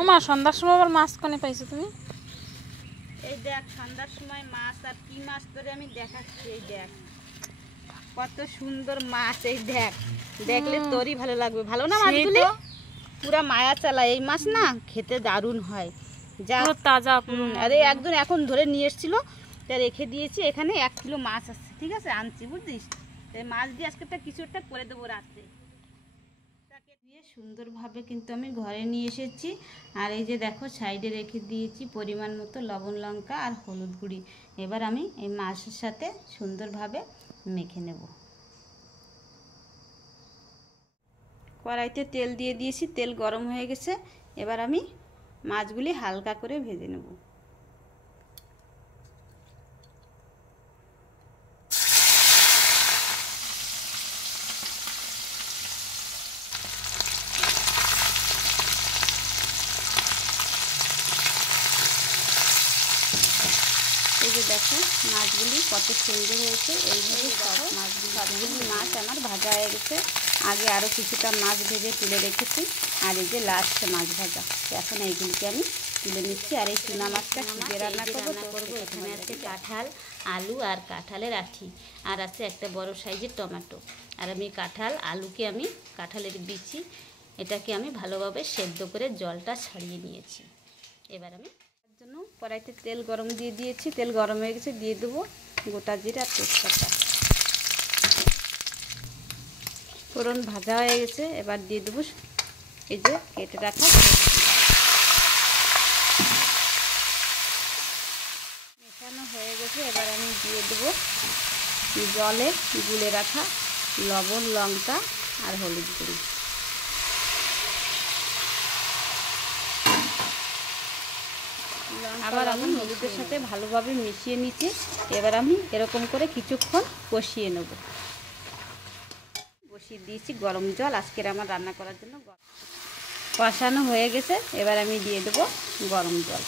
ওমা সন্ধ্যার সময় আবার মাছ কোনে পাইছো তুমি? এই দেখ সন্ধ্যার সময় মাছ, আর কি মাছ ধরে আমি দেখাচ্ছি। এই দেখ কত সুন্দর মাছ, এই দেখ, দেখলে তোরই ভালো লাগবে। ভালো না মাছগুলি? পুরা মায়া চালা। এই মাছ না খেতে দারুণ হয়, যা তাজা। আরে একজন এখন ধরে নিয়ে এসেছিল, তা রেখে দিয়েছি। এখানে 1 কিলো মাছ আছে, ঠিক আছে, আনছি বুঝছিস। এই মাছ দিয়ে আজকে কিছু একটা করে দেবো রাত্রে। তাকে দিয়ে সুন্দরভাবে কিন্তু আমি ঘরে নিয়ে এসেছি। আর এই যে দেখো সাইডে রেখে দিয়েছি পরিমাণ মতো লবণ, লঙ্কা আর হলুদ গুঁড়ি। এবার আমি এই মাছের সাথে সুন্দরভাবে মেখে নেব। কড়াইতে তেল দিয়ে দিয়েছি, তেল গরম হয়ে গেছে। এবার আমি মাছগুলি হালকা করে ভেজে নেব। এই যে দেখো মাছগুলি কত সুন্দর হয়েছে। এইভাবে সব সবগুলি মাছ আমার ভাজা হয়ে গেছে। আগে আরও কিছুটা মাছ ভেজে তুলে রেখেছি, আর এই যে লাস্ট মাছ ভাজা। এখন এইগুলিকে আমি তুলে নিচ্ছি। আর এই চুনা মাছটা কী রান্না করবো। এখানে আছে কাঁঠাল, আলু আর কাঁঠালের আঠি, আর আছে একটা বড় সাইজের টমেটো। আর আমি কাঁঠালের বিচি এটাকে আমি ভালোভাবে সেদ্ধ করে জলটা ছাড়িয়ে নিয়েছি। এবার আমি জন্য কড়াইতে তেল গরম দিয়ে দিয়েছি। তেল গরম হয়ে গেছে, দিয়ে দেবো গোটা জিরা আর তেজপাতা। ফোড়ন ভাজা হয়ে গেছে, এবার দিয়ে দেবো এই যে কেটে রাখা মেশানো হয়ে গেছে। এবার আমি দিয়ে দেবো জলে গুলে রাখা লবণ, লঙ্কা আর হলুদ গুঁড়ি। আবার আমি হলুদের সাথে ভালোভাবে মিশিয়ে নিচ্ছি। এবার আমি এরকম করে কিছুক্ষণ কষিয়ে নেব। বসিয়ে দিয়েছি গরম জল আজকের আমার রান্না করার জন্য। কষানো হয়ে গেছে, এবার আমি দিয়ে দেবো গরম জল।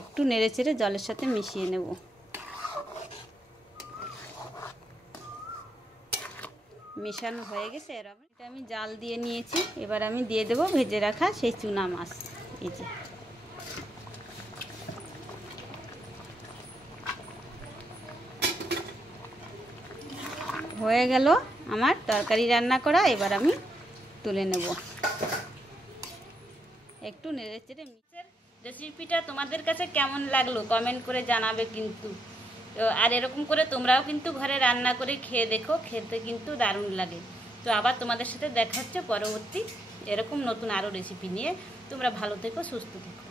একটু নেড়েচেড়ে জলের সাথে মিশিয়ে নেব। মেশানো হয়ে গেছে। এটা আমি জাল দিয়ে নিয়েছি। এবার আমি দিয়ে দেবো ভেজে রাখা সেই চুনা মাছ। এই যে হয়ে গেল আমার তরকারি রান্না করা। এবার আমি তুলে নেব। একটু নেড়েচেড়ে মিক্সের রেসিপিটা তোমাদের কাছে কেমন লাগলো কমেন্ট করে জানাবে কিন্তু। আর এরকম করে তোমরাও কিন্তু ঘরে রান্না করে খেয়ে দেখো, খেতে কিন্তু দারুণ লাগে। তো আবার তোমাদের সাথে দেখা হচ্ছে পরবর্তী এরকম নতুন আরও রেসিপি নিয়ে। তোমরা ভালো থেকো, সুস্থ থেকো।